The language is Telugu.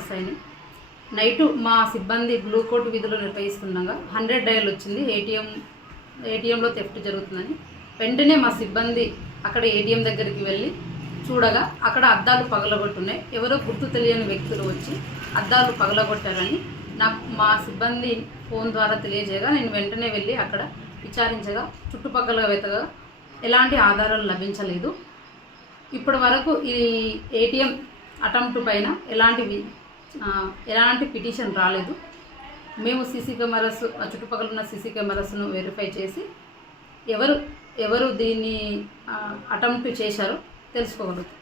మిస్ అయినాయి. నైటు మా సిబ్బంది బ్లూ కోట్ విధులు నిర్వహిస్తుండగా 100 డయల్ వచ్చింది ఏటీఎంలో థెఫ్ట్ జరుగుతుందని. వెంటనే మా సిబ్బంది అక్కడ ఏటీఎం దగ్గరికి వెళ్ళి చూడగా అక్కడ అద్దాలు పగలగొట్టున్నాయి. ఎవరో గుర్తు తెలియని వ్యక్తులు వచ్చి అద్దాలు పగలగొట్టారని నాకు మా సిబ్బంది ఫోన్ ద్వారా తెలియజేయగా నేను వెంటనే వెళ్ళి అక్కడ విచారించగా చుట్టుపక్కల వెతగా ఎలాంటి ఆధారాలు లభించలేదు. ఇప్పటి వరకు ఈ ఏటీఎం అటెంప్ట్ పైన ఎలాంటి పిటిషన్ రాలేదు. మేము సీసీ కెమెరాస్ చుట్టుపక్కల ఉన్న సీసీ కెమెరాస్ను వెరిఫై చేసి ఎవరు దీన్ని అటెంప్ట్ చేశారో తెలుసుకోగలుగుతాం.